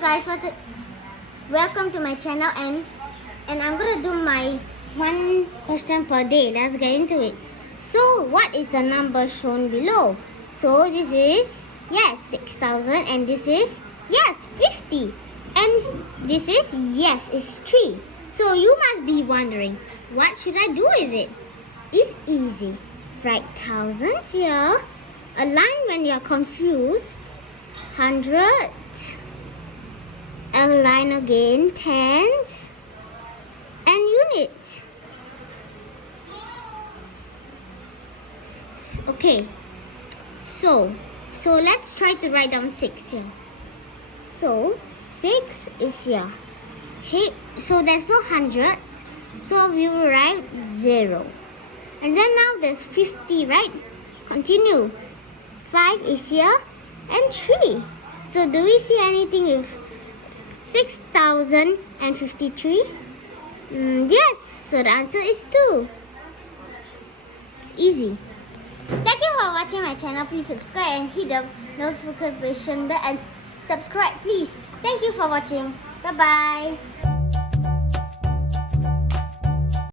guys, welcome to my channel, and I'm gonna do my one question per day. Let's get into it. So what is the number shown below? So this is 6,000, and this is 50, and this is it's 3. So you must be wondering, what should I do with it? It's easy. Write thousands here, a line when you're confused, hundreds, a line again, tens, and units. Okay, so let's try to write down 6 here. So 6 is here. Hey, so there's no hundreds, so we will write 0. And then now there's 50, right? Continue. 5 is here, and 3. So do we see anything with 6,053? Yes, so the answer is 2. It's easy. Thank you for watching my channel. Please subscribe and hit the notification bell and subscribe, please. Thank you for watching. Bye-bye.